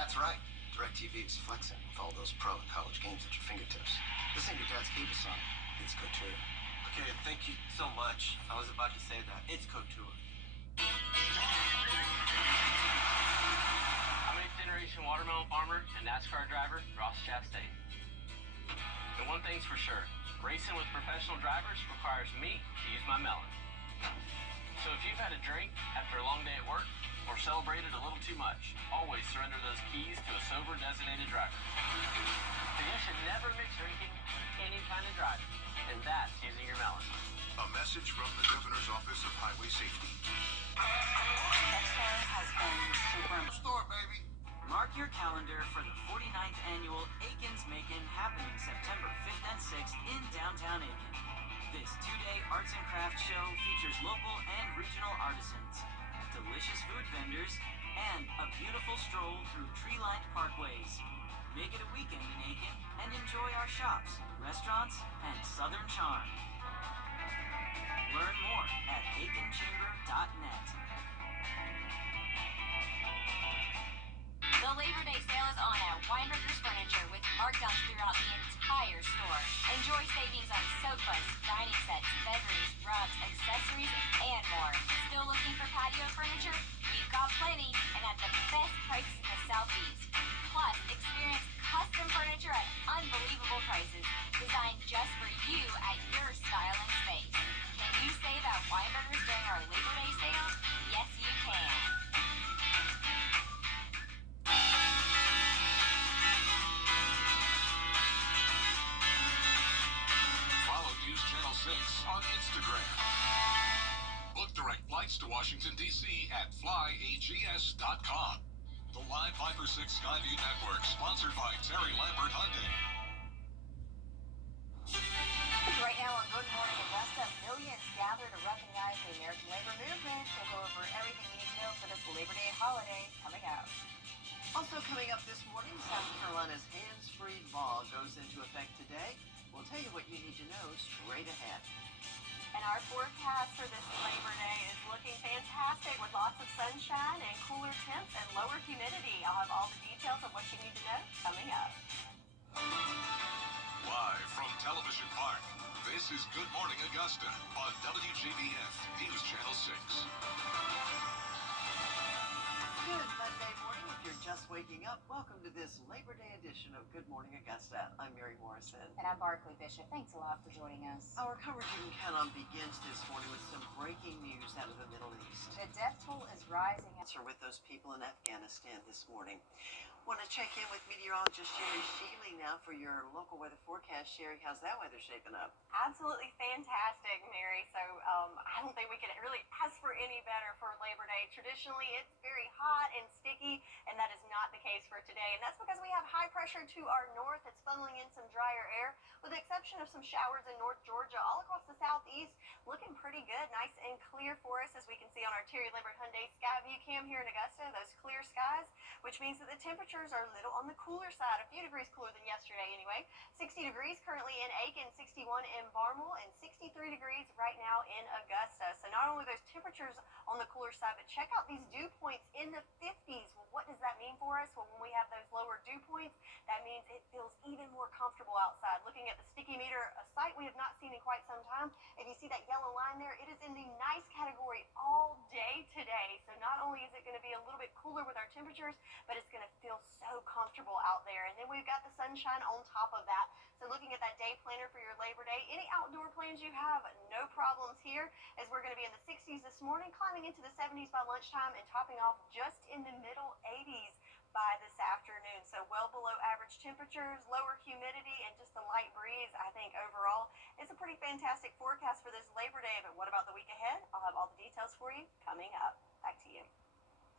That's right. DirecTV is flexing with all those pro and college games at your fingertips. This ain't your dad's cable, son. It's couture. Okay, thank you so much. I was about to say that. It's couture. I'm an eighth-generation watermelon farmer and NASCAR driver, Ross Chastain. And one thing's for sure, racing with professional drivers requires me to use my melon. So if you've had a drink after a long day at work or celebrated a little too much, always surrender those keys to a sober designated driver. And you should never mix drinking with any kind of driving, and that's using your melon. A message from the Governor's Office of Highway Safety. NASCAR has been super Store, baby. Mark your calendar for the 49th annual Aiken's Macon happening September 5th and 6th in downtown Aiken. This two-day arts and crafts show features local and regional artisans, delicious food vendors, and a beautiful stroll through tree-lined parkways. Make it a weekend in Aiken and enjoy our shops, restaurants, and southern charm. Learn more at aikenchamber.net. The Labor Day sale is on at Weinberger's Furniture with markdowns throughout the entire store. Enjoy savings on sofas, dining sets, bedrooms, rugs, accessories, and more. Still looking for patio furniture? We've got plenty and at the best prices in the Southeast. Plus, experience custom furniture at unbelievable prices, designed just for you at your style and space. Can you save at Weinberger's during our Labor Day sale? Yes, you can. Follow News Channel 6 on Instagram. Book direct flights to Washington, D.C. at flyags.com. The Live 5 for 6 Skyview Network, sponsored by Terry Lambert Hyundai. Right now on Good Morning Augusta, millions gather to recognize the American labor movement. We'll go over everything you need to know for this Labor Day holiday coming up. Also coming up this morning, South Carolina's hands-free law goes into effect today. We'll tell you what you need to know straight ahead. And our forecast for this Labor Day is looking fantastic with lots of sunshine and cooler temps and lower humidity. I'll have all the details of what you need to know coming up. Live from Television Park, this is Good Morning Augusta on WJBF News Channel 6. Good Monday morning. If you're just waking up, welcome to this Labor Day edition of Good Morning Augusta. I'm Mary Morrison. And I'm Barclay Bishop. Thanks a lot for joining us. Our coverage you can count on begins this morning with some breaking news out of the Middle East. The death toll is rising. We're with those people in Afghanistan this morning. Want to check in with meteorologist Sherry Sheely now for your local weather forecast. Sherry, how's that weather shaping up? Absolutely fantastic, Mary. So I don't think we could really ask for any better for Labor Day. Traditionally, it's very hot and sticky, and that is not the case for today. And that's because we have high pressure to our north. It's funneling in some drier air, with the exception of some showers in North Georgia. All across the southeast, looking pretty good, nice and clear for us, as we can see on our Terry Lambert Hyundai Skyview cam here in Augusta. Those clear skies, which means that the temperatures are a little on the cooler side, a few degrees cooler than yesterday anyway. 60 degrees currently in Aiken, 61 in Barnwell, and 63 degrees right now in Augusta. So not only those temperatures on the cooler side, but check out these dew points in the 50s. Well, what does that mean for us? Well, when we have those lower dew points, that means it feels even more comfortable outside. Looking at the sticky meter, a sight we have not seen in quite some time. If you see that yellow line there, it is in the nice category all day today. So not only is it going to be a little bit cooler with our temperatures, but it's going to feel so comfortable out there. And then we've got the sunshine on top of that. So looking at that day planner for your Labor Day, any outdoor plans you have, no problems here, as we're going to be in the 60s this morning, climbing into the 70s by lunchtime, and topping off just in the middle 80s by this afternoon. So well below average temperatures, lower humidity, and just a light breeze. I think overall it's a pretty fantastic forecast for this Labor Day. But what about the week ahead? I'll have all the details for you coming up. Back to you.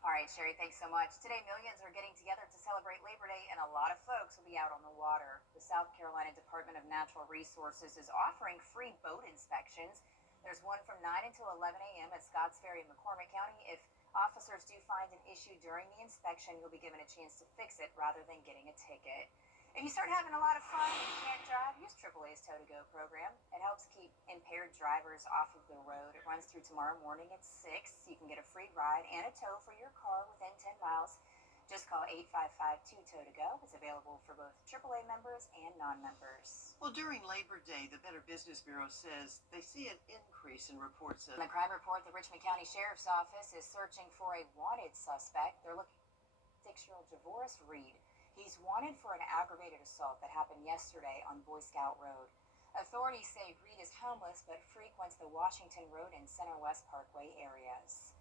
All right, Sherry, thanks so much. Today, millions are getting together to celebrate Labor Day, and a lot of folks will be out on the water. The South Carolina Department of Natural Resources is offering free boat inspections. There's one from 9 until 11 a.m. at Scotts Ferry in McCormick County. If officers do find an issue during the inspection, you'll be given a chance to fix it rather than getting a ticket. If you start having a lot of fun and you can't drive, use AAA's Tow to Go program. It helps keep impaired drivers off of the road. It runs through tomorrow morning at 6. You can get a free ride and a tow for your car within 10 miles. Just call 855-2TOE-TO-GO. It's available for both AAA members and non-members. Well, during Labor Day, the Better Business Bureau says they see an increase in reports of... In the crime report, the Richmond County Sheriff's Office is searching for a wanted suspect. They're looking for 6-year-old DeVoris Reed. He's wanted for an aggravated assault that happened yesterday on Boy Scout Road. Authorities say Reed is homeless but frequents the Washington Road and Center West Parkway areas.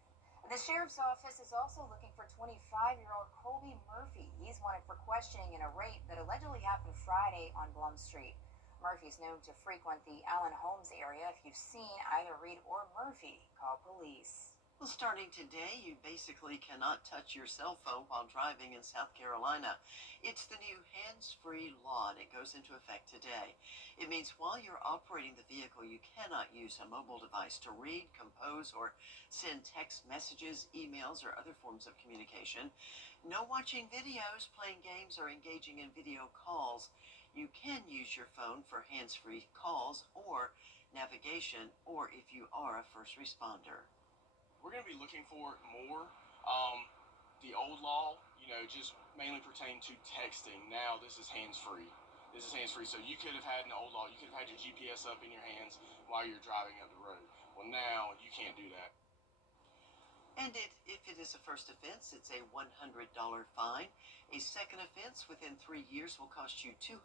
The Sheriff's Office is also looking for 25-year-old Colby Murphy. He's wanted for questioning in a rape that allegedly happened Friday on Blum Street. Murphy is known to frequent the Allen Holmes area. If you've seen either Reed or Murphy, call police. Well, starting today, you basically cannot touch your cell phone while driving in South Carolina. It's the new hands-free law, and it goes into effect today. It means while you're operating the vehicle, you cannot use a mobile device to read, compose, or send text messages, emails, or other forms of communication. No watching videos, playing games, or engaging in video calls. You can use your phone for hands-free calls or navigation, or if you are a first responder. We're going to be looking for more. The old law, just mainly pertained to texting. Now this is hands-free. So you could have had an old law, you could have had your GPS up in your hands while you're driving up the road. Well, now you can't do that. And if it is a first offense, it's a $100 fine. A second offense within 3 years will cost you $200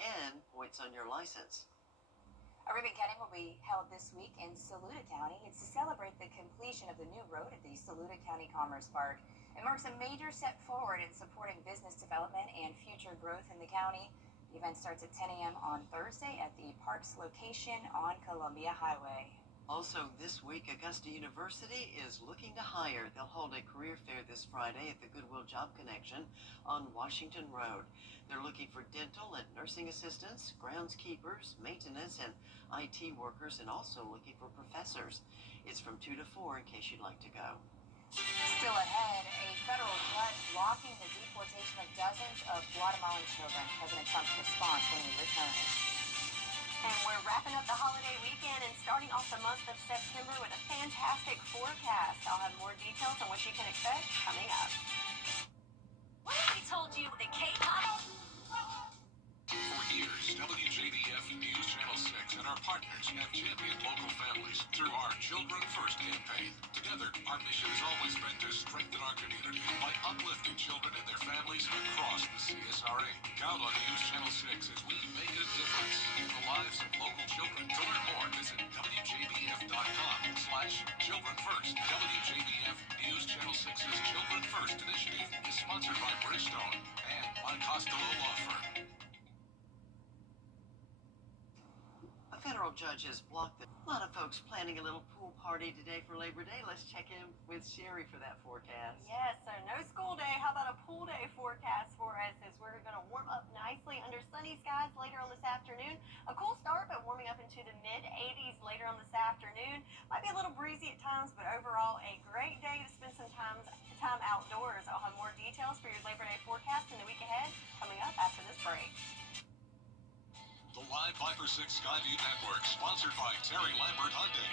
and points on your license. A ribbon cutting will be held this week in Saluda County. It's to celebrate the completion of the new road at the Saluda County Commerce Park. It marks a major step forward in supporting business development and future growth in the county. The event starts at 10 a.m. on Thursday at the park's location on Columbia Highway. Also this week, Augusta University is looking to hire. They'll hold a career fair this Friday at the Goodwill Job Connection on Washington Road. They're looking for dental and nursing assistants, groundskeepers, maintenance, and IT workers, and also looking for professors. It's from 2 to 4 in case you'd like to go. Still ahead, a federal judge blocking the deportation of dozens of Guatemalan children. President Trump's response when he returns. And we're wrapping up the holiday weekend and starting off the month of September with a fantastic forecast. I'll have more details on what you can expect coming up. What if we told you that K-pop... For years, WJBF News Channel 6 and our partners have championed local families through our Children First campaign. Together, our mission has always been to strengthen our community by uplifting children and their families across the CSRA. Count on News Channel 6 as we make a difference in the lives of local children. To learn more, visit WJBF.com/Children First. WJBF News Channel 6's Children First initiative is sponsored by Bridgestone and Mike Costello Law Firm. A federal judge has blocked a lot of folks planning a little pool party today for Labor Day. Let's check in with Sherry for that forecast. Yes, so no school day. How about a pool day forecast for us as we're going to warm up nicely under sunny skies later on this afternoon. A cool start, but warming up into the mid-80s later on this afternoon. Might be a little breezy at times, but overall a great day to spend some time outdoors. I'll have more details for your Labor Day forecast in the week ahead coming up after this break. The Live Viper 6 Skyview Network, sponsored by Terry Lambert Hyundai.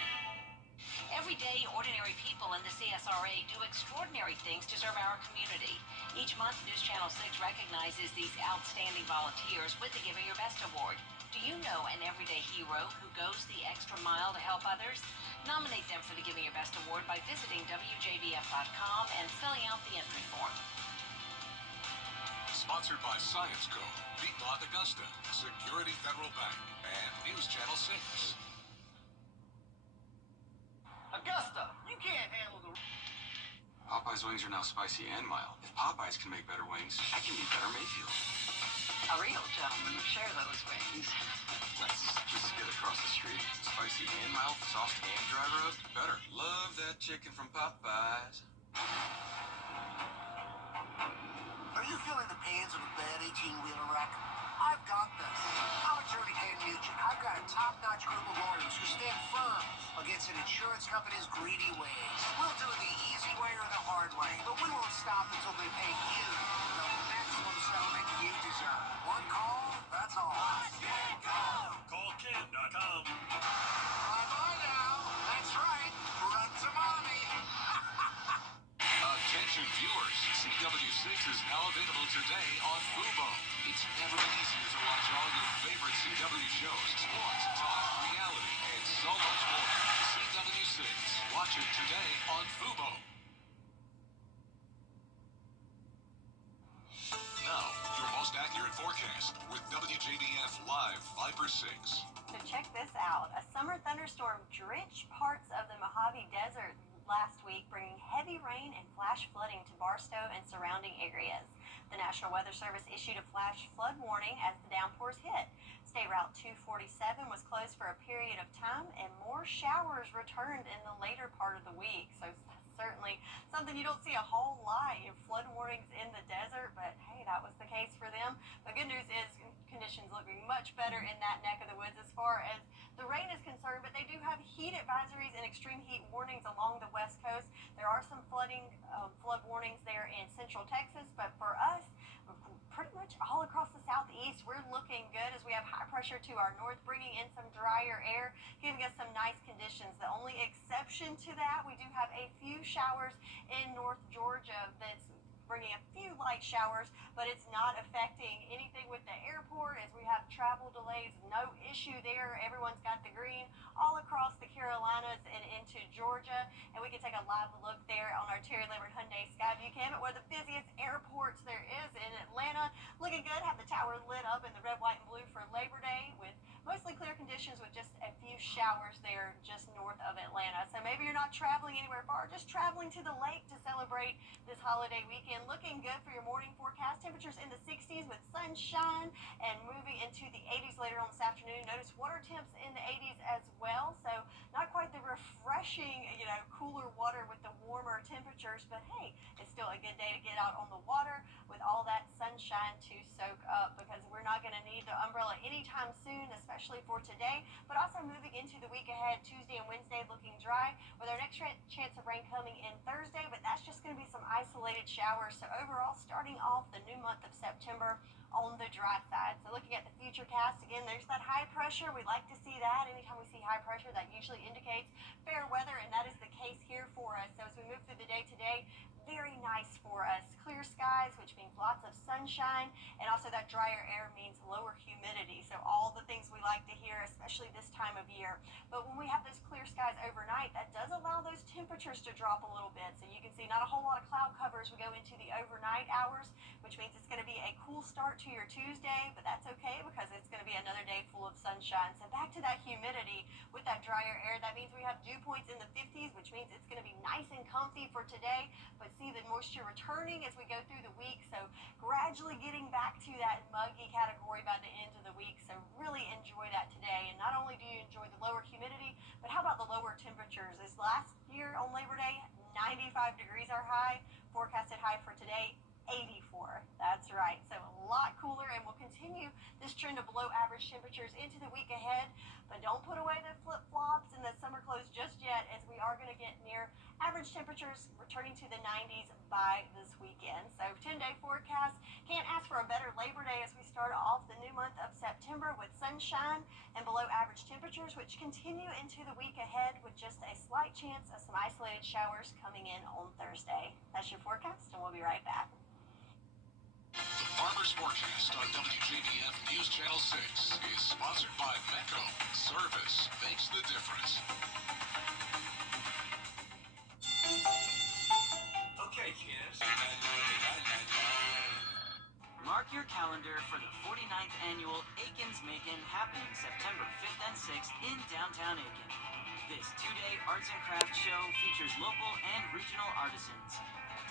Every day, ordinary people in the CSRA do extraordinary things to serve our community. Each month, News Channel 6 recognizes these outstanding volunteers with the Giving Your Best Award. Do you know an everyday hero who goes the extra mile to help others? Nominate them for the Giving Your Best Award by visiting WJBF.com and filling out the entry form. Sponsored by Science Co., Beatlaw Augusta, Security Federal Bank, and News Channel 6. Augusta, you can't handle the... Popeye's wings are now spicy and mild. If Popeyes can make better wings, I can be better Mayfield. A real gentleman would share those wings. Let's just get across the street. Spicy and mild, sauced and dry rubbed. Better. Love that chicken from Popeyes. Are you feeling the pains of a bad 18-wheeler wreck? I've got this. I'm attorney Ken Nugent. I've got a top-notch group of lawyers who stand firm against an insurance company's greedy ways. We'll do it the easy way or the hard way, but we won't stop until they pay you the maximum settlement you deserve. One call, that's all. Let's get go! CallKen.com. Bye-bye now. That's right. Run to mommy. Attention viewers, CW is now available today on Fubo. It's never been easier to watch all your favorite CW shows, sports, talk, reality, and so much more. CW6. Watch it today on Fubo. Now, your most accurate forecast with WJBF Live Viper 6. So check this out. A summer thunderstorm drenched parts of the Mojave Desert last week, bringing heavy rain and flash flooding to Barstow and surrounding areas. The National Weather Service issued a flash flood warning as the downpours hit. State Route 247 was closed for a period of time, and more showers returned in the later part of the week. So certainly something you don't see a whole lot of flood warnings in the desert, but hey, that was the case for them. The good news is conditions looking much better in that neck of the woods as far as the rain is concerned, but they do have heat advisories and extreme heat warnings along the west coast. There are some flood warnings there in central Texas, but for us, pretty much all across the southeast, we're looking good as we have high pressure to our north, bringing in some drier air, giving us some nice conditions. The only exception to that, we do have a few showers in North Georgia that's bringing a few light showers, but it's not affecting anything with the airport as we have travel delays. No issue there. Everyone's got the green all across the Carolinas and into Georgia, and we can take a live look there on our Terry Laird Hyundai Skyview Cam at one of the busiest airports there is in Atlanta. Looking good. Have the tower lit up in the red, white, and blue for Labor Day with mostly clear conditions with just a few showers there just north of Atlanta. So maybe you're not traveling anywhere far, just traveling to the lake to celebrate this holiday weekend. Looking good for your morning forecast. Temperatures in the 60s with sunshine and moving into the 80s later on this afternoon. Notice water temps in the 80s as well. So not quite the refreshing, cooler water with the warmer temperatures, but hey, it's still a good day to get out on the water with all that sunshine to soak up, because we're not going to need the umbrella anytime soon, especially for today, but also moving into the week ahead. Tuesday and Wednesday looking dry with our next chance of rain coming in Thursday, but that's just going to be some isolated showers. So overall, starting off the new month of September on the dry side. So looking at the future cast, again, there's that high pressure. We like to see that. Anytime we see high pressure, that usually indicates fair weather, and that is the case here for us. So as we move through the day today, very nice for us. Clear skies, which means lots of sunshine, and also that drier air means lower humidity. So all the things we like to hear, especially this time of year. But when we have those clear skies overnight, that does allow those temperatures to drop a little bit. So you can see not a whole lot of cloud cover as we go into the overnight hours, which means it's going to be a cool start to your Tuesday, but that's okay because it's going to be another day full of sunshine. So back to that humidity with that drier air, that means we have dew points in the 50s, which means it's going to be nice and comfy for today, but see the moisture returning as we go through the week. So gradually getting back to that muggy category by the end of the week. So really enjoy that today. And not only do you enjoy the lower humidity, but how about the lower temperatures? This last year on Labor Day, 95 degrees our high, forecasted high for today, 84. That's right. So a lot cooler, and we'll continue this trend of below average temperatures into the week ahead. But don't put away the flip-flops and the summer clothes just yet, as we are going to get near average temperatures returning to the 90s by this weekend. So 10-day forecast. Can't ask for a better Labor Day as we start off the new month of September with sunshine and below average temperatures, which continue into the week ahead with just a slight chance of some isolated showers coming in on Thursday. That's your forecast, and we'll be right back. The Farmer's Forecast on WJBF News Channel 6 is sponsored by Mecco. Service makes the difference. Okay, kids. Mark your calendar for the 49th annual Aiken's Macon, happening September 5th and 6th in downtown Aiken. This two-day arts and crafts show features local and regional artisans,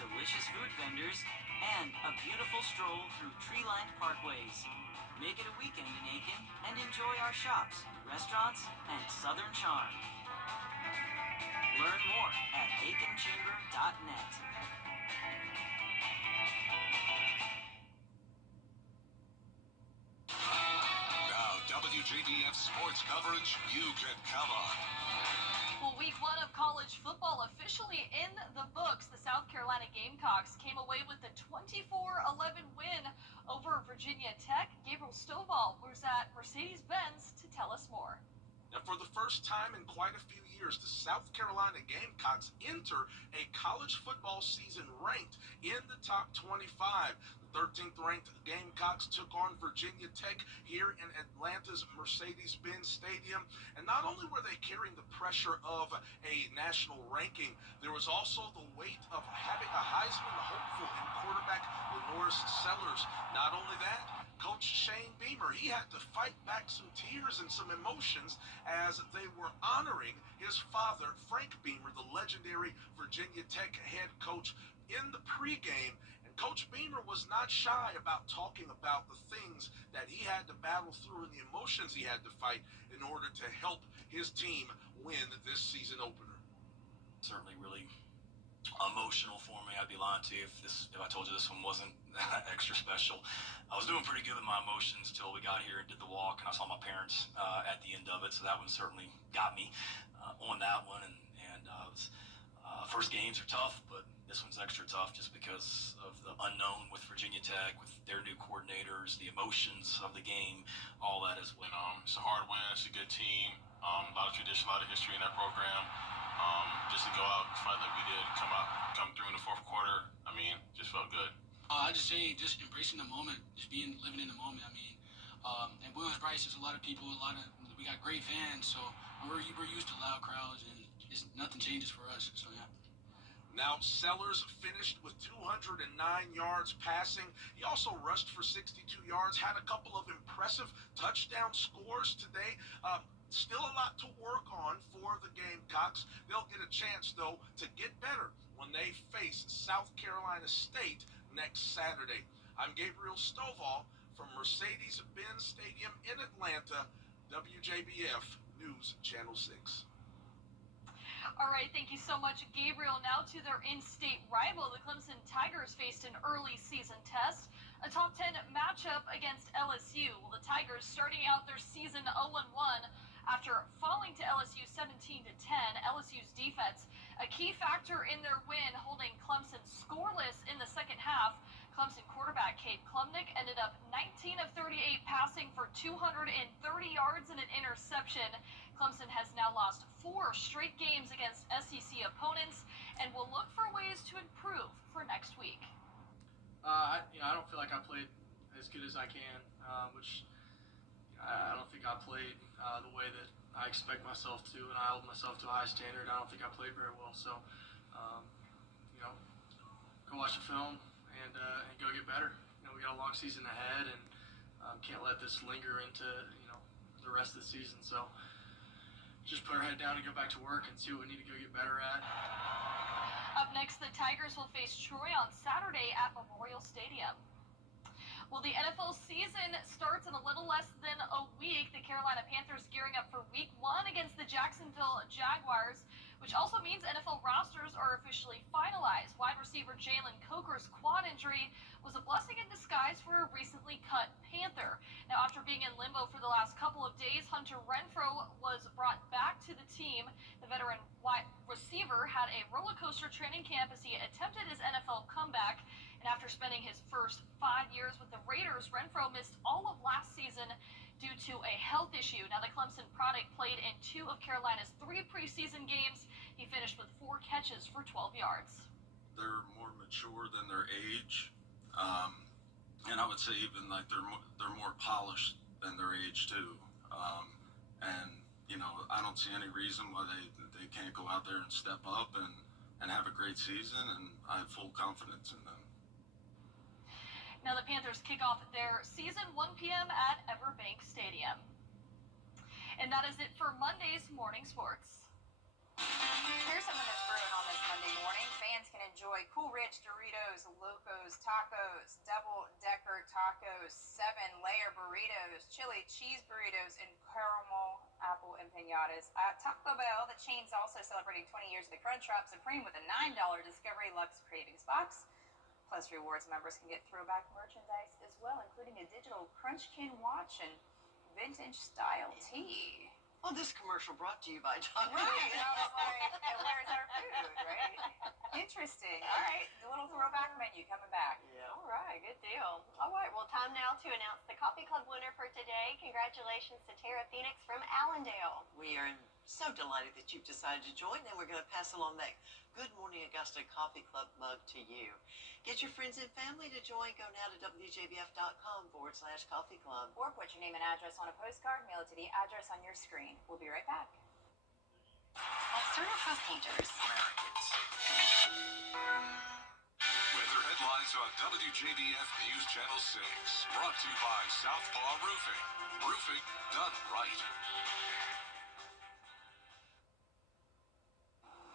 delicious food vendors, and a beautiful stroll through tree-lined parkways. Make it a weekend in Aiken and enjoy our shops, restaurants, and southern charm. Learn more at aikenchamber.net. Now, WJBF sports coverage you can count on. Well, week one of college football officially in the books. The South Carolina Gamecocks came away with a 24-11 win over Virginia Tech. Gabriel Stovall was at Mercedes-Benz to tell us more. Now, for the first time in quite a few years, years, the South Carolina Gamecocks enter a college football season ranked in the top 25. The 13th ranked Gamecocks took on Virginia Tech here in Atlanta's Mercedes-Benz Stadium. And not only were they carrying the pressure of a national ranking, there was also the weight of having a Heisman hopeful in quarterback Lenoris Sellers. Not only that, Coach Shane Beamer, he had to fight back some tears and some emotions as they were honoring his father, Frank Beamer, the legendary Virginia Tech head coach, in the pregame. And Coach Beamer was not shy about talking about the things that he had to battle through and the emotions he had to fight in order to help his team win this season opener. Certainly really emotional for me. I'd be lying to you if I told you this one wasn't extra special. I was doing pretty good with my emotions till we got here and did the walk, and I saw my parents at the end of it, so that one certainly got me on that one. And first games are tough, but this one's extra tough just because of the unknown with Virginia Tech, with their new coordinators, the emotions of the game, all that as well. It's a hard win. It's a good team. A lot of tradition, a lot of history in that program. Just to go out and fight like we did, come through in the fourth quarter, I mean, just felt good. I just say, just embracing the moment, just living in the moment. I mean, and Williams-Brice, there's a lot of people, we got great fans, so we're used to loud crowds, and nothing changes for us, so yeah. Now, Sellers finished with 209 yards passing. He also rushed for 62 yards, had a couple of impressive touchdown scores today. Still a lot to work on for the Gamecocks. They'll get a chance, though, to get better when they face South Carolina State next Saturday. I'm Gabriel Stovall from Mercedes-Benz Stadium in Atlanta, WJBF News Channel 6. All right, thank you so much, Gabriel. Now to their in-state rival. The Clemson Tigers faced an early season test, a top 10 matchup against LSU. Well, the Tigers starting out their season 0-1 after falling to LSU 17-10. LSU's defense, a key factor in their win, holding Clemson scoreless in the second half. Clemson quarterback Cade Klubnik ended up 19 of 38 passing for 230 yards and an interception. Clemson has now lost 4 straight games against SEC opponents and will look for ways to improve for next week. I don't feel like I played as good as I can, which I don't think I played the way that I expect myself to, and I hold myself to a high standard. I don't think I played very well, so go watch the film and go get better. We got a long season ahead, and can't let this linger into the rest of the season. So just put our head down and go back to work and see what we need to go get better at. Up next, the Tigers will face Troy on Saturday at Memorial Stadium. Well, the NFL season starts in a little less than a week. The Carolina Panthers gearing up for Week 1 against the Jacksonville Jaguars, which also means NFL rosters are officially finalized. Wide receiver Jalen Coker's quad injury was a blessing in disguise for a recently cut Panther. Now, after being in limbo for the last couple of days, Hunter Renfrow was brought back to the team. The veteran wide receiver had a roller coaster training camp as he attempted his NFL comeback. And after spending his first 5 years with the Raiders, Renfrow missed all of last season due to a health issue. Now, the Clemson product played in 2 of Carolina's 3 preseason games. He finished with 4 catches for 12 yards. They're more mature than their age, and I would say even like they're more polished than their age too. And I don't see any reason why they can't go out there and step up and have a great season, and I have full confidence in them. Now the Panthers kick off their season 1 p.m. at Everbank Stadium. And that is it for Monday's Morning Sports. Here's something that's brewing on this Monday morning. Fans can enjoy Cool Ranch Doritos, Locos Tacos, Double Decker Tacos, 7-layer burritos, chili cheese burritos, and caramel apple empanadas. At Taco Bell, the chain's also celebrating 20 years of the Crunchwrap Supreme with a $9 Discovery Lux Cravings box. Plus, rewards members can get throwback merchandise as well, including a digital Crunchkin watch and vintage-style tea. Well, this commercial brought to you by Taco Bell. Right, I was like, and where's our food, right? Interesting. All right, the little throwback menu coming back. Yeah. All right, good deal. All right, well, time now to announce the Coffee Club winner for today. Congratulations to Tara Phoenix from Allendale. We are So delighted that you've decided to join, and we're going to pass along that Good Morning Augusta Coffee Club mug to you. Get your friends and family to join. Go now to WJBF.com/coffee club. Or put your name and address on a postcard, mail it to the address on your screen. We'll be right back. At Certified Painters, Weather headlines on WJBF News Channel 6. Brought to you by Southpaw Roofing. Roofing done right.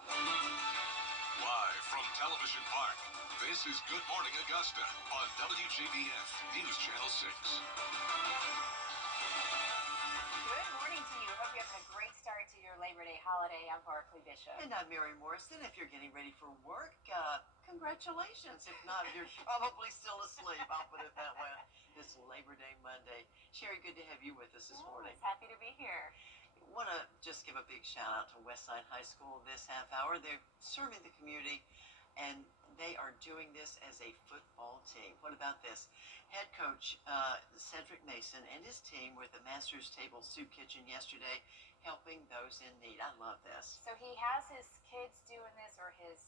Live from Television Park, this is Good Morning Augusta on WJBF News Channel 6. Good morning to you. Hope you're having a great start to your Labor Day holiday. I'm Barclay Bishop. And I'm Mary Morrison. If you're getting ready for work, congratulations. If not, you're probably still asleep. I'll put it that way. This Labor Day Monday. Sherry, good to have you with us this morning. Happy to be here. Want to just give a big shout out to Westside High School this half hour. They're serving the community, and they are doing this as a football team. What about this? Head coach Cedric Mason and his team were at the Master's Table Soup Kitchen yesterday, helping those in need. I love this. So he has his kids doing this, or his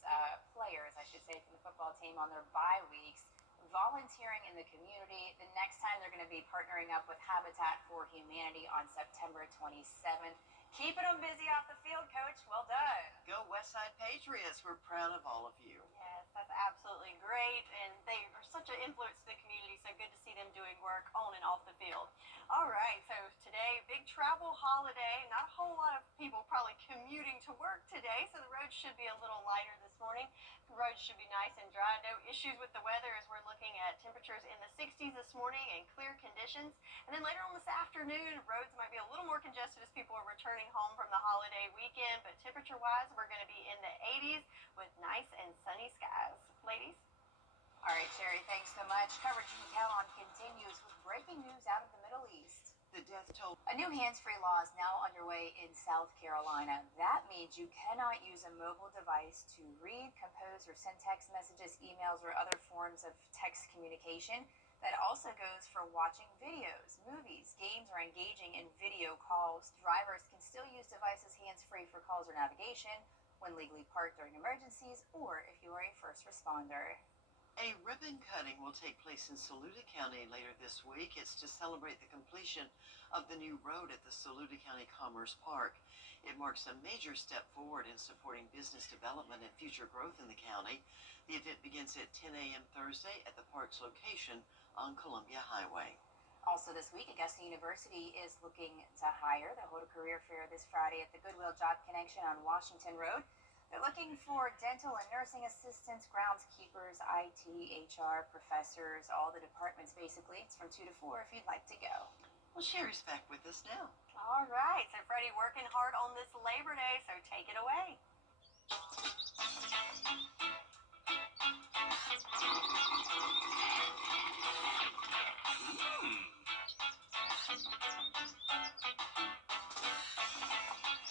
players, I should say, from the football team on their bye weeks, volunteering in the community. The next time they're going to be partnering up with Habitat for Humanity on September 27th. Keeping them busy off the field, Coach. Well done. Go Westside Patriots. We're proud of all of you. Yes, that's absolutely great, and they are such an influence to the community, so good to see them doing work on and off the field. All right, so today, big travel holiday. Not a whole lot of people probably commuting to work today, so the roads should be a little lighter this morning. The roads should be nice and dry. No issues with the weather as we're looking at temperatures in the 60s this morning and clear conditions. And then later on this afternoon, roads might be a little more congested as people are returning home from the holiday weekend, but temperature-wise, we're going to be in the 80s with nice and sunny skies. Ladies? All right, Sherry, thanks so much. Coverage from Calon continues with breaking news out of the Middle East. The death toll. A new hands-free law is now underway in South Carolina. That means you cannot use a mobile device to read, compose, or send text messages, emails, or other forms of text communication. That also goes for watching videos, movies, games, or engaging in video calls. Drivers can still use devices hands-free for calls or navigation when legally parked during emergencies, or if you are a first responder. A ribbon cutting will take place in Saluda County later this week. It's to celebrate the completion of the new road at the Saluda County Commerce Park. It marks a major step forward in supporting business development and future growth in the county. The event begins at 10 a.m. Thursday at the park's location on Columbia Highway. Also this week, Augusta University is looking to hire. They'll hold a career fair this Friday at the Goodwill Job Connection on Washington Road. They're looking for dental and nursing assistants, groundskeepers, IT, HR, professors, all the departments basically. It's from 2 to 4 if you'd like to go. Well, Sherry's back with us now. All right, so Freddie working hard on this Labor Day, so take it away.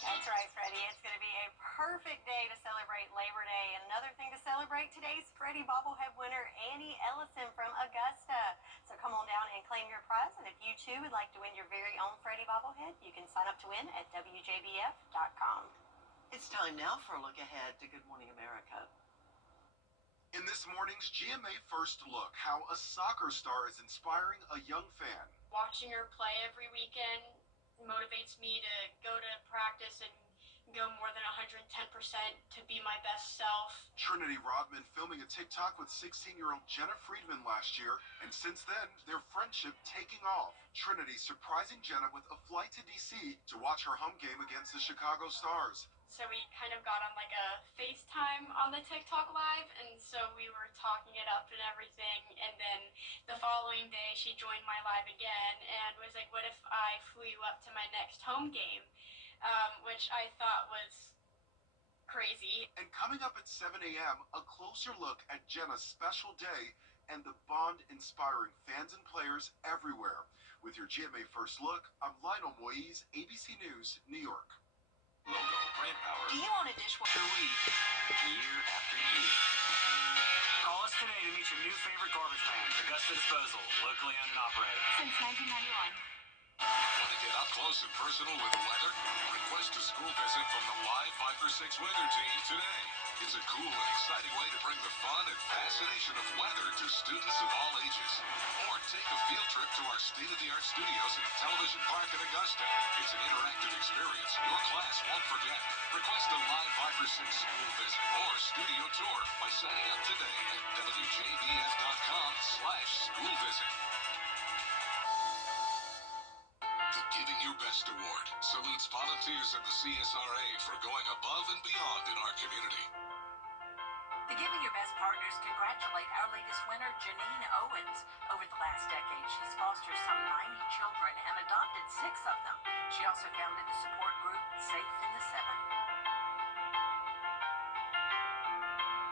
That's right, Freddie. It's going to be a perfect day to celebrate Labor Day. And another thing to celebrate, today's Freddie bobblehead winner, Annie Ellison from Augusta. So come on down and claim your prize. And if you too would like to win your very own Freddie bobblehead, you can sign up to win at WJBF.com. It's time now for a look ahead to Good Morning America. In this morning's GMA First Look, how a soccer star is inspiring a young fan. Watching her play every weekend motivates me to go to practice and go more than 110% to be my best self. Trinity Rodman filming a TikTok with 16-year-old Jenna Friedman last year, and since then, their friendship taking off. Trinity surprising Jenna with a flight to D.C. to watch her home game against the Chicago Stars. So we kind of got on like a FaceTime on the TikTok live, and so we were talking it up and everything, and then the following day she joined my live again and was like, what if I flew you up to my next home game? Which I thought was crazy. And coming up at 7 a.m., a closer look at Jenna's special day and the bond inspiring fans and players everywhere. With your GMA First Look, I'm Lionel Moise, ABC News, New York. Logo, brand power. Do you own a dishwasher? Year after year. Call us today to meet your new favorite garbage man, Augusta Disposal, locally owned and operated. Since 1991. Want to get up close and personal with the weather? Request a school visit from the Live 5 for 6 weather team today. It's a cool and exciting way to bring the fun and fascination of weather to students of all ages. Or take a field trip to our state-of-the-art studios at Television Park in Augusta. It's an interactive experience your class won't forget. Request a Live 5 for 6 school visit or studio tour by signing up today at WJBF.com/school visit. The Giving Your Best Award salutes volunteers at the CSRA for going above and beyond in our community. The Giving Your Best partners congratulate our latest winner, Janine Owens. Over the last decade, she's fostered some 90 children and adopted 6 of them. She also founded the support group Safe in the 7.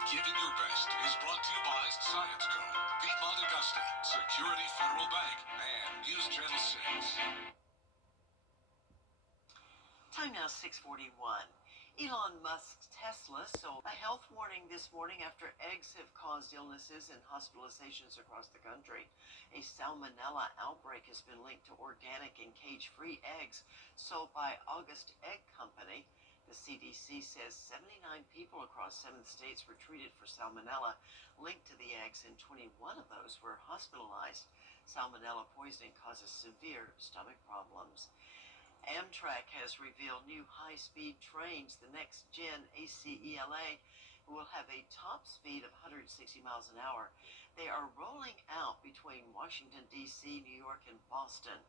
Giving Your Best is brought to you by Science Co., Piedmont Augusta, Security Federal Bank, and News Channel 6. Time now 6:41. Elon Musk's Tesla sold a health warning this morning after eggs have caused illnesses and hospitalizations across the country. A salmonella outbreak has been linked to organic and cage-free eggs sold by August Egg Company. The CDC says 79 people across 7 states were treated for salmonella linked to the eggs, and 21 of those were hospitalized. Salmonella poisoning causes severe stomach problems. Amtrak has revealed new high-speed trains, the next-gen ACELA, will have a top speed of 160 miles an hour. They are rolling out between Washington, D.C., New York, and Boston.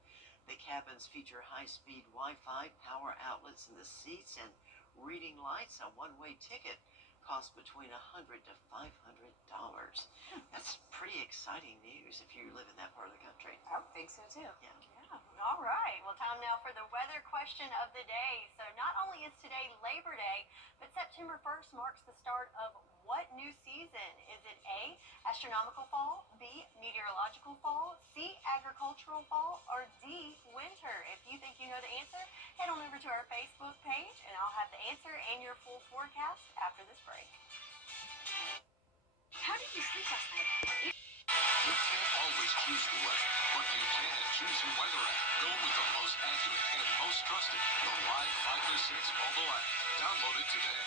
The cabins feature high-speed Wi-Fi, power outlets in the seats, and reading lights. A one-way ticket costs between $100 to $500. That's pretty exciting news if you live in that part of the country. I would think so too. Yeah. All right. Well, time now for the weather question of the day. So not only is today Labor Day, but September 1st marks the start of what new season? Is it A, astronomical fall, B, meteorological fall, C, agricultural fall, or D, winter? If you think you know the answer, head on over to our Facebook page, and I'll have the answer and your full forecast after this break. How did you sleep last night? You can't always choose the weather, but you can choose your weather app. Go with the most accurate and most trusted, the Live 5 for 6 mobile app. Download it today.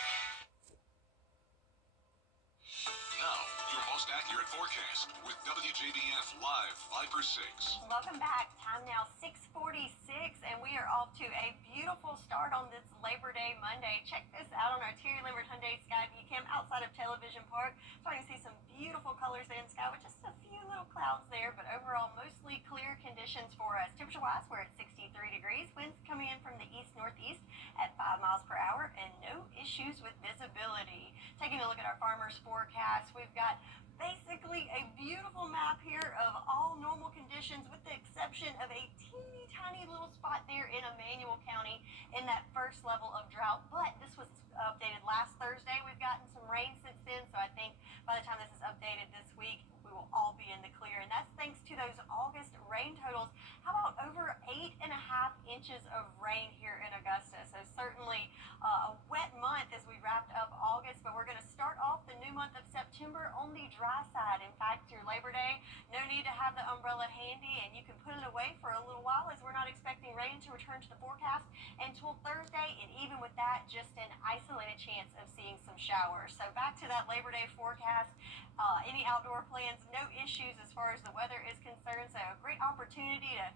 Now, your most accurate forecast with WJBF Live 5 for 6. Welcome back. Time now 6:46, and we are off to a beautiful start on this Labor Day Monday. Check this out on our Terry Lambert Hyundai Skyview Cam outside of Television Park. Starting to see some beautiful colors in the sky with just a few little clouds there, but overall mostly clear conditions for us. Temperature-wise, we're at 63 degrees. Winds coming in from the east-northeast at 5 miles per hour, and no issues with visibility. Taking a look at our farmers' forecast, we've got basically a beautiful map here of all normal conditions with the exception of a teeny tiny little spot there in Emmanuel County in that first level of drought. But this was updated last Thursday. We've gotten some rain since then, so I think by the time this is updated this week, we will all be in the clear. And that's thanks to those August rain totals. How about over 8.5 inches of rain here in Augusta? So certainly a wet month as we wrapped up August, but we're going to start off the new month of September on the dry side. In fact, through Labor Day, no need to have the umbrella handy, and you can put it away for a little while as we're not expecting rain to return to the forecast until Thursday, and even with that, just an isolated chance of seeing some showers. So back to that Labor Day forecast. Any outdoor plans, no issues as far as the weather is concerned, so a great opportunity to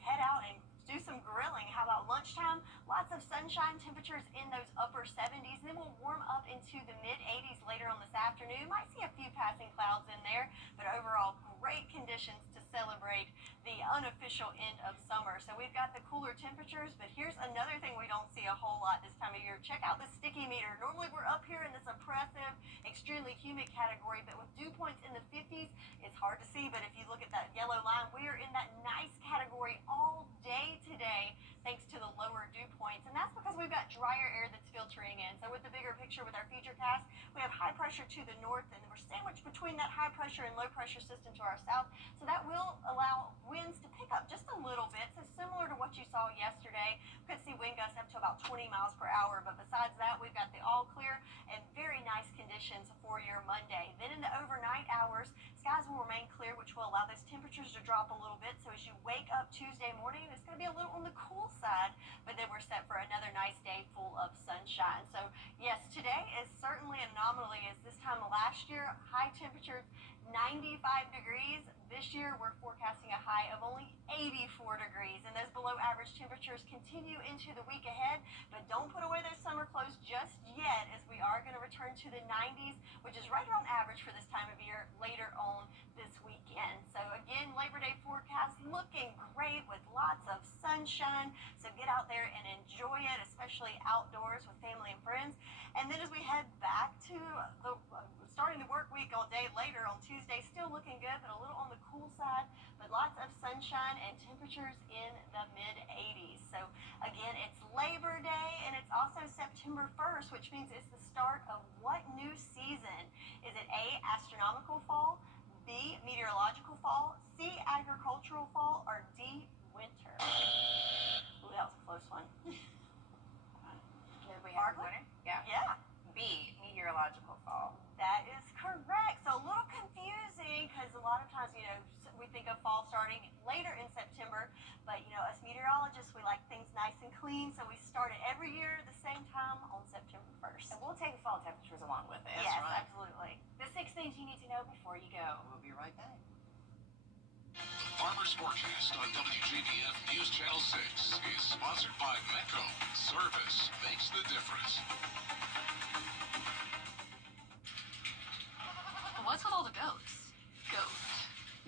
head out and do some grilling. How about lunchtime? Lots of sunshine, temperatures in those upper 70s. Then we'll warm up into the mid-80s later on this afternoon. Might see a few passing clouds in there, but overall great conditions to celebrate the unofficial end of summer. So we've got the cooler temperatures, but here's another thing we don't see a whole lot this time of year. Check out the sticky meter. Normally we're up here in this oppressive, extremely humid category, but with dew points in the 50s, it's hard to see, but if you look at that yellow line, we are in that nice category all day today, thanks to the lower dew points. And that's because we've got drier air that's filtering in. So with the bigger picture with our feature cast, we have high pressure to the north, and we're sandwiched between that high pressure and low pressure system to our south. So that will allow winds to pick up just a little bit. So similar to what you saw yesterday, we could see wind gusts up to about 20 miles per hour. But besides that, we've got the all clear and very nice conditions for your Monday. Then in the overnight hours, skies will remain clear, which will allow those temperatures to drop a little bit. So as you wake up Tuesday morning, it's going to be a little on the cool side, but then we're set for another nice day full of sunshine. So yes, today is certainly an anomaly, as this time last year, high temperatures 95 degrees. This year we're forecasting a high of only 84 degrees, and those below average temperatures continue into the week ahead. But don't put away those summer clothes just yet, as we are going to return to the 90s, which is right around average for this time of year later on this weekend. So again, Labor Day forecast looking great with lots of sunshine. So get out there and enjoy it, especially outdoors with family and friends. And then as we head back to the starting the work week all day later on Tuesday, still looking good, but a little on the cool side, but lots of sunshine and temperatures in the mid-80s. So again, it's Labor Day, and it's also September 1st, which means it's the start of what new season? Is it A, astronomical fall, B, meteorological fall, C, agricultural fall, or D, winter? Ooh, that was a close one. Did we have a winner? Yeah. Yeah. B, meteorological fall. That is correct. So a little confusing, because a lot of times, we think of fall starting later in September, but us meteorologists, we like things nice and clean, so we start it every year at the same time on September 1st. And we'll take fall temperatures along with it. Yes, right. absolutely. The 6 things you need to know before you go. We'll be right back. The Farmer's Forecast on WJBF News Channel 6 is sponsored by Mecco. Service makes the difference. What's with all the goats? Goat.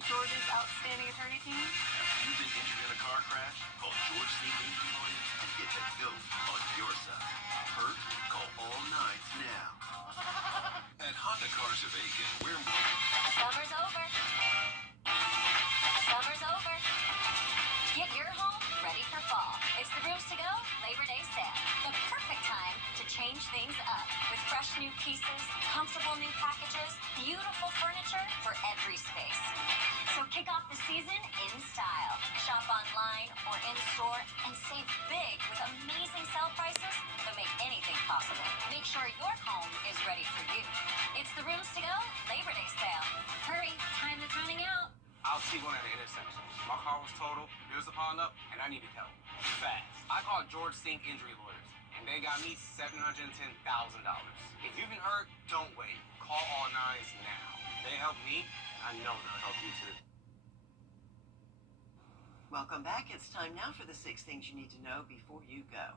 George's outstanding attorney team. Have you been injured in a car crash? Call George Steve Injury Lawyers and get the GOAT on your side. Hurt? Call all nights now. At Honda Cars of Aiken, we're Summer's over. Summer's over. Get your home ready for fall. It's the Rooms to Go Labor Day sale. The perfect time to change things up with fresh new pieces, comfortable new packages, beautiful furniture for every space. So kick off the season in style. Shop online or in-store and save big with amazing sale prices that make anything possible. Make sure your home is ready for you. It's the Rooms to Go Labor Day sale. Hurry, time is running out. I was T1 at an intersection. My car was totaled, bills are piling up, and I needed help. Fast. I called George Sink Injury Lawyers, and they got me $710,000. If you've been hurt, don't wait. Call all nines now. They helped me, and I know they'll help you too. Welcome back. It's time now for the 6 things you need to know before you go.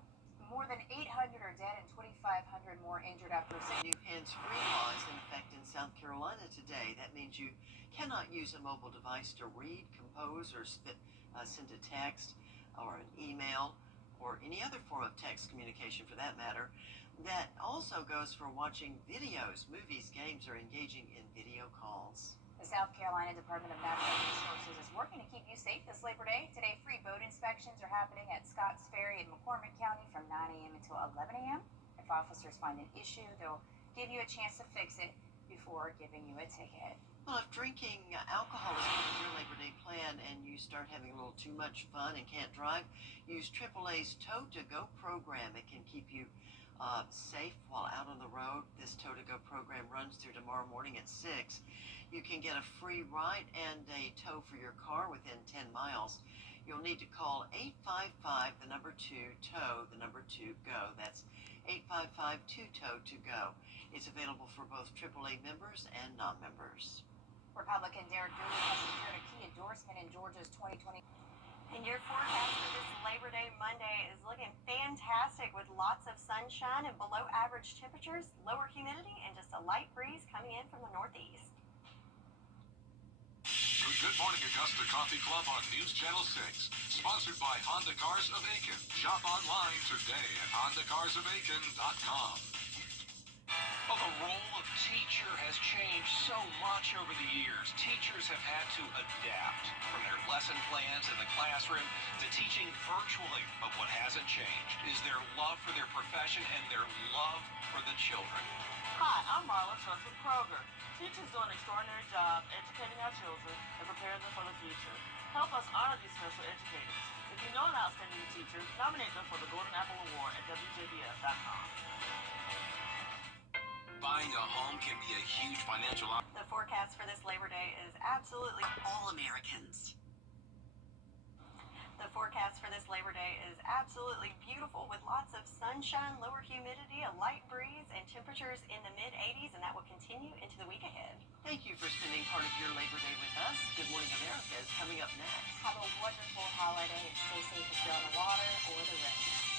More than 800 are dead and 2,500 more injured after a New hands-free law is in effect in South Carolina today. That means you cannot use a mobile device to read, compose, or send a text or an email or any other form of text communication for that matter. That also goes for watching videos, movies, games, or engaging in video calls. The South Carolina Department of Natural Resources is working to keep you safe this Labor Day. Today, free boat inspections are happening at Scotts Ferry in McCormick County from 9 a.m. until 11 a.m. If officers find an issue, they'll give you a chance to fix it before giving you a ticket. Well, if drinking alcohol is part of your Labor Day plan and you start having a little too much fun and can't drive, use AAA's Tow to Go program. It can keep you safe while out on the road. This Tow to Go program runs through tomorrow morning at 6. You can get a free ride and a tow for your car within 10 miles. You'll need to call 855 the number 2 tow the number 2 go. That's 855-2-TOW-TO-GO. It's available for both AAA members and non-members. Republican Derek Dooley has secured a key endorsement in Georgia's 2020. And your forecast for this Labor Day Monday is looking fantastic with lots of sunshine and below average temperatures, lower humidity, and just a light breeze coming in from the northeast. The Good Morning Augusta Coffee Club on News Channel 6. Sponsored by Honda Cars of Aiken. Shop online today at HondaCarsOfAiken.com. Well, the role of teacher has changed so much over the years. Teachers have had to adapt from their lesson plans in the classroom to teaching virtually. But what hasn't changed is their love for their profession and their love for the children. Hi, I'm Marla Schultz with Kroger. Teachers do an extraordinary job educating our children and preparing them for the future. Help us honor these special educators. If you know an outstanding teacher, nominate them for the Golden Apple Award at WJBF.com. Buying a home can be a huge financial opportunity. The forecast for this Labor Day is absolutely All Americans. The forecast for this Labor Day is absolutely beautiful with lots of sunshine, lower humidity, a light breeze, and temperatures in the mid-80s, and that will continue into the week ahead. Thank you for spending part of your Labor Day with us. Good Morning America is coming up next. Have a wonderful holiday. Stay safe if you're on the water or the road.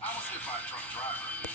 I was hit by a drunk driver. I